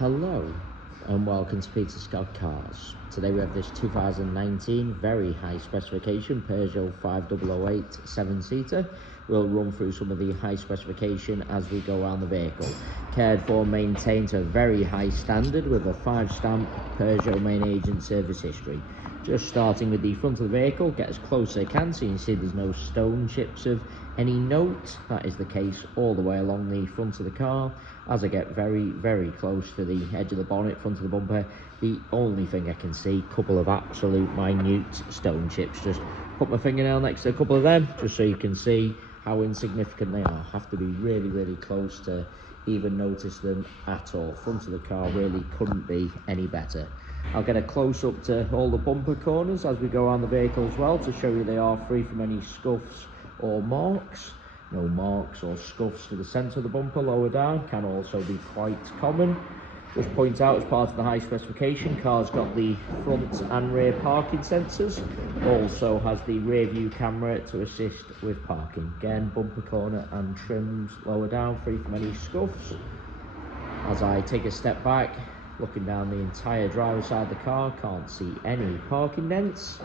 Hello and welcome to Peter Scott Cars. Today we have this 2019 very high specification Peugeot 5008 7-seater. We'll run through some of the high specification as we go around the vehicle. Cared for, maintained to a very high standard with a 5-stamp Peugeot main agent service history. Just starting with the front of the vehicle, get as close as I can so you can see there's no stone chips of any note. That is the case all the way along the front of the car. As I get very close to the edge of the bonnet, front of the bumper, the only thing I can see, a couple of absolute minute stone chips. Just put my fingernail next to a couple of them just so you can see how insignificant they are. Have to be really close to even notice them at all. Front of the car really couldn't be any better. I'll get a close up to all the bumper corners as we go around the vehicle as well to show you they are free from any scuffs or marks. No marks or scuffs to the centre of the bumper lower down, can also be quite common. Just point out, as part of the high specification, car's got the front and rear parking sensors, also has the rear view camera to assist with parking. Again, bumper corner and trims lower down, free from any scuffs. As I take a step back, looking down the entire driver's side of the car, can't see any parking dents.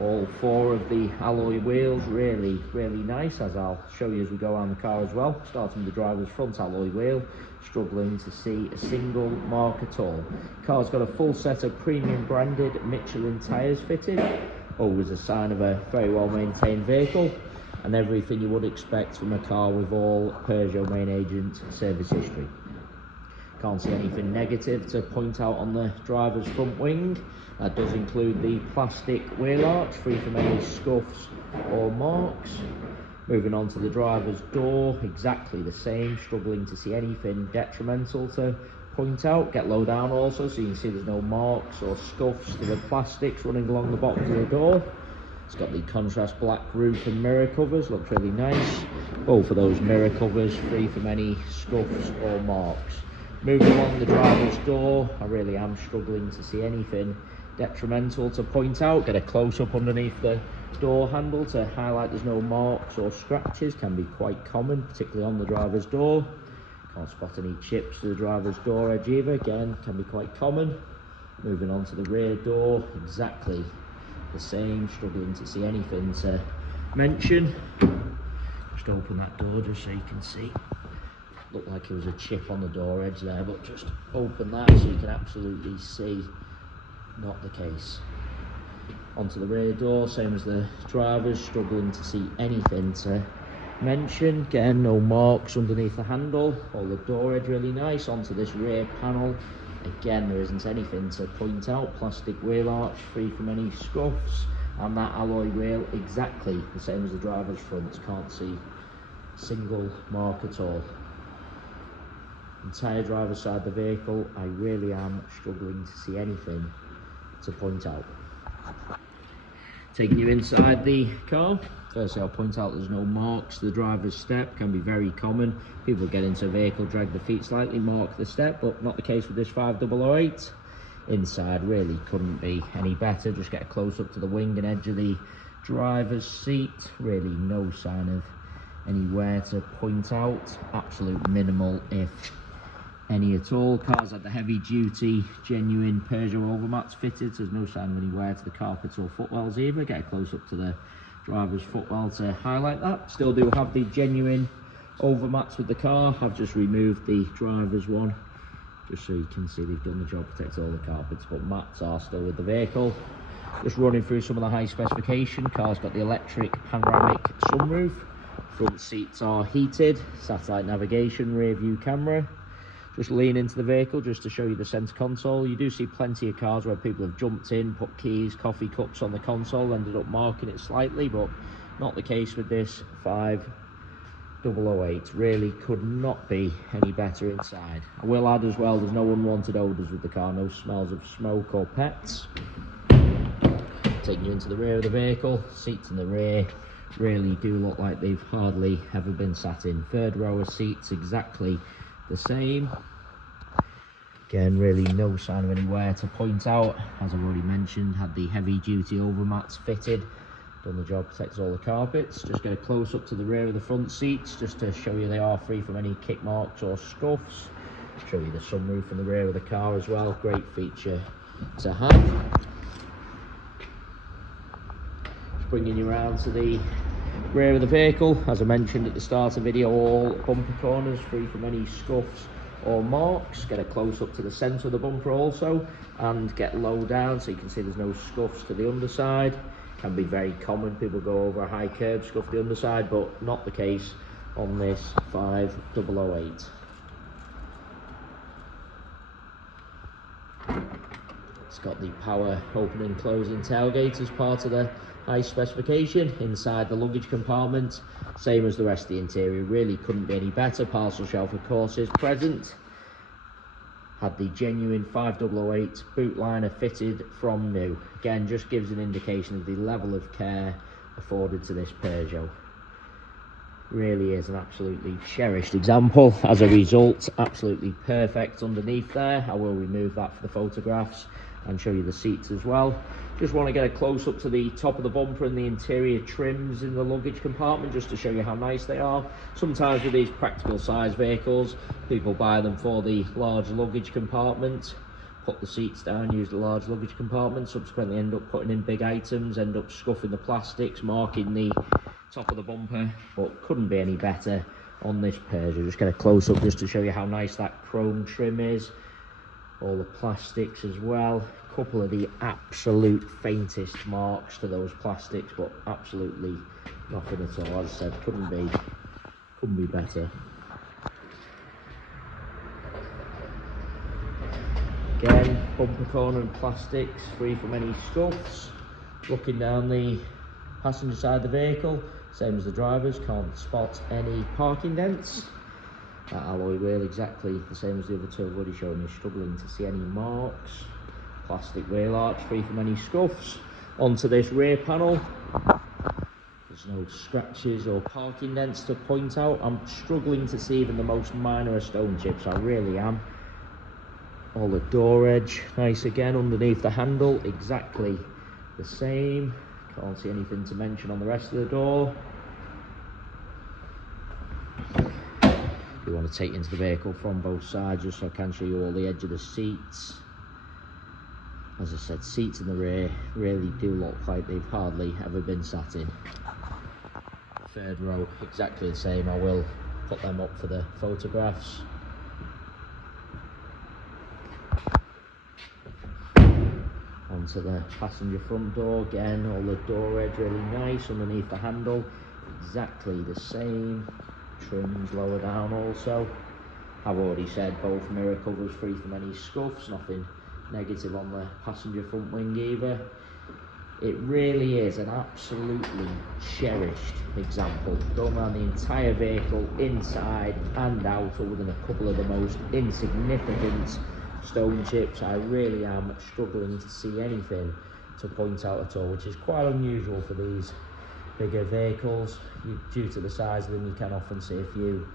All 4 of the alloy wheels really nice, as I'll show you as we go around the car as well. Starting with the driver's front alloy wheel, struggling to see a single mark at all. Car's got a full set of premium branded Michelin tyres fitted, always a sign of a very well maintained vehicle, and everything you would expect from a car with all Peugeot main agent service history. Can't see anything negative to point out on the driver's front wing. That does include the plastic wheel arch, free from any scuffs or marks. Moving on to the driver's door, exactly the same, struggling to see anything detrimental to point out. Get low down also so you can see there's no marks or scuffs to the plastics running along the bottom of the door. It's got the contrast black roof and mirror covers, looks really nice. Both of those mirror covers free from any scuffs or marks. Moving along the driver's door, I really am struggling to see anything detrimental to point out. Get a close-up underneath the door handle to highlight there's no marks or scratches, can be quite common, particularly on the driver's door. Can't spot any chips to the driver's door edge either, again, can be quite common. Moving on to the rear door, exactly the same, struggling to see anything to mention. Just open that door just so you can see. Looked like there was a chip on the door edge there, but just open that so you can absolutely see not the case. Onto the rear door, same as the driver's, struggling to see anything to mention. Again, no marks underneath the handle, all the door edge really nice. Onto this rear panel, again there isn't anything to point out. Plastic wheel arch, free from any scuffs, and that alloy wheel exactly the same as the driver's front, can't see a single mark at all. Entire driver's side of the vehicle, I really am struggling to see anything to point out. Taking you inside the car, firstly I'll point out there's no marks. The driver's step can be very common. People get into a vehicle, drag the feet slightly, mark the step, but not the case with this 5008. Inside really couldn't be any better. Just get a close up to the wing and edge of the driver's seat. Really no sign of anywhere to point out. Absolute minimal, if any at all. Car's had the heavy duty genuine Peugeot overmats fitted, so there's no sign of any wear to the carpets or footwells either. Get a close up to the driver's footwell to highlight that. Still do have the genuine overmats with the car. I've just removed the driver's one just so you can see they've done the job, protect all the carpets, but mats are still with the vehicle. Just running through some of the high specification. Car's got the electric panoramic sunroof, front seats are heated, satellite navigation, rear view camera. Just lean into the vehicle just to show you the centre console. You do see plenty of cars where people have jumped in, put keys, coffee cups on the console, ended up marking it slightly, but not the case with this 5008. Really could not be any better inside. I will add as well, there's no unwanted odours with the car, no smells of smoke or pets. Taking you into the rear of the vehicle, seats in the rear really do look like they've hardly ever been sat in. Third row of seats exactly the same. Again, really no sign of anywhere to point out. As I've already mentioned, had the heavy duty overmats fitted, done the job, protects all the carpets. Just get a close up to the rear of the front seats just to show you they are free from any kick marks or scuffs. Show you the sunroof in the rear of the car as well. Great feature to have. Just bringing you around to the rear of the vehicle. As I mentioned at the start of the video, all bumper corners free from any scuffs or marks. Get a close up to the centre of the bumper also, and get low down so you can see there's no scuffs to the underside. Can be very common, people go over a high curb, scuff the underside, but not the case on this 5008. It's got the power open and closing tailgate as part of the high specification. Inside the luggage compartment, same as the rest of the interior, really couldn't be any better. Parcel shelf of course is present. Had the genuine 5008 boot liner fitted from new. Again, just gives an indication of the level of care afforded to this Peugeot. Really is an absolutely cherished example. As a result, absolutely perfect underneath there. I will remove that for the photographs and show you the seats as well. Just want to get a close up to the top of the bumper and the interior trims in the luggage compartment, just to show you how nice they are. Sometimes with these practical size vehicles, people buy them for the large luggage compartment, put the seats down, use the large luggage compartment, subsequently end up putting in big items, end up scuffing the plastics, marking the top of the bumper, but couldn't be any better on this Peugeot. Just get a close up just to show you how nice that chrome trim is. All the plastics as well. Couple of the absolute faintest marks to those plastics, but absolutely nothing at all. As I said, couldn't be better. Again, bumper corner and plastics free from any scuffs. Looking down the passenger side of the vehicle, same as the driver's, can't spot any parking dents. That alloy wheel exactly the same as the other two I've already shown you, struggling to see any marks. Plastic wheel arch free from any scuffs. Onto this rear panel, there's no scratches or parking dents to point out. I'm struggling to see even the most minor of stone chips, I really am. All the door edge, nice again. Underneath the handle, exactly the same. Can't see anything to mention on the rest of the door. We want to take into the vehicle from both sides just so I can show you all the edge of the seats. As I said, seats in the rear really do look like they've hardly ever been sat in. Third row, exactly the same. I will put them up for the photographs. Onto the passenger front door, again, all the door edge really nice. Underneath the handle, exactly the same. Trims lower down also. I've already said both mirror covers free from any scuffs, nothing negative on the passenger front wing either. It really is an absolutely cherished example. Going around the entire vehicle, inside and out, other than a couple of the most insignificant stone chips. I really am struggling to see anything to point out at all, which is quite unusual for these bigger vehicles. Due to the size of them, you can often see a few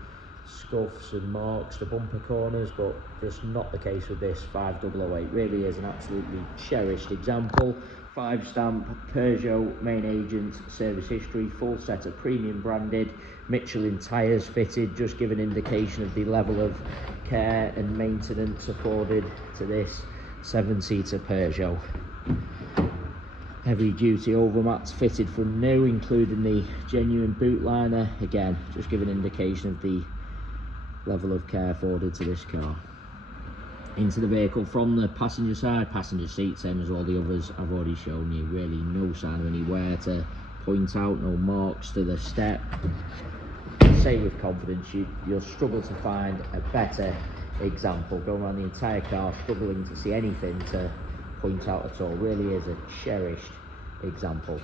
scuffs and marks to bumper corners, but just not the case with this 5008. Really is an absolutely cherished example. 5-stamp Peugeot main agent service history, full set of premium branded Michelin tyres fitted, just give an indication of the level of care and maintenance afforded to this 7-seater Peugeot. Heavy duty overmats fitted from new, including the genuine boot liner. Again, just give an indication of the level of care afforded to this car. Into the vehicle from the passenger side, passenger seat, same as all the others I've already shown you. Really no sign of any wear to point out, no marks to the step. Say with confidence, you'll struggle to find a better example. Going around the entire car, struggling to see anything to point out at all. Really is a cherished example.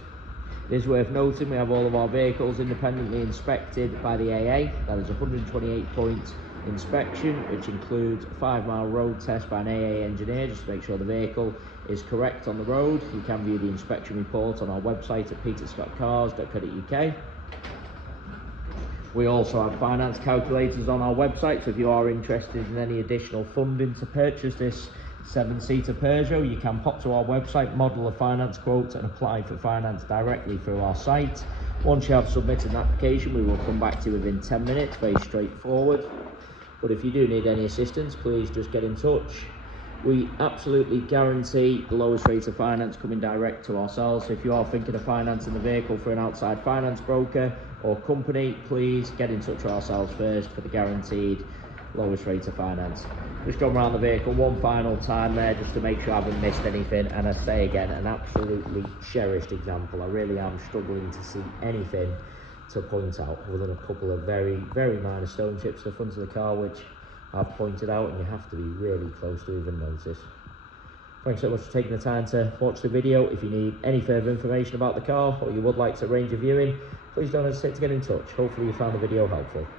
It is worth noting we have all of our vehicles independently inspected by the AA. That is a 128-point inspection, which includes a 5-mile road test by an AA engineer, just to make sure the vehicle is correct on the road. You can view the inspection report on our website at peterscottcars.co.uk. We also have finance calculators on our website, so if you are interested in any additional funding to purchase this 7-seater Peugeot, you can pop to our website, model a finance quote and apply for finance directly through our site. Once you have submitted an application, we will come back to you within 10 minutes, very straightforward. But if you do need any assistance, please just get in touch. We absolutely guarantee the lowest rate of finance coming direct to ourselves. So if you are thinking of financing the vehicle for an outside finance broker or company, please get in touch with ourselves first for the guaranteed lowest rate of finance. Just going around the vehicle one final time there just to make sure I haven't missed anything. And I say again, an absolutely cherished example. I really am struggling to see anything to point out other than a couple of very, very minor stone chips to the front of the car, which I've pointed out, and you have to be really close to even notice. Thanks so much for taking the time to watch the video. If you need any further information about the car or you would like to arrange a viewing, please don't hesitate to get in touch. Hopefully you found the video helpful.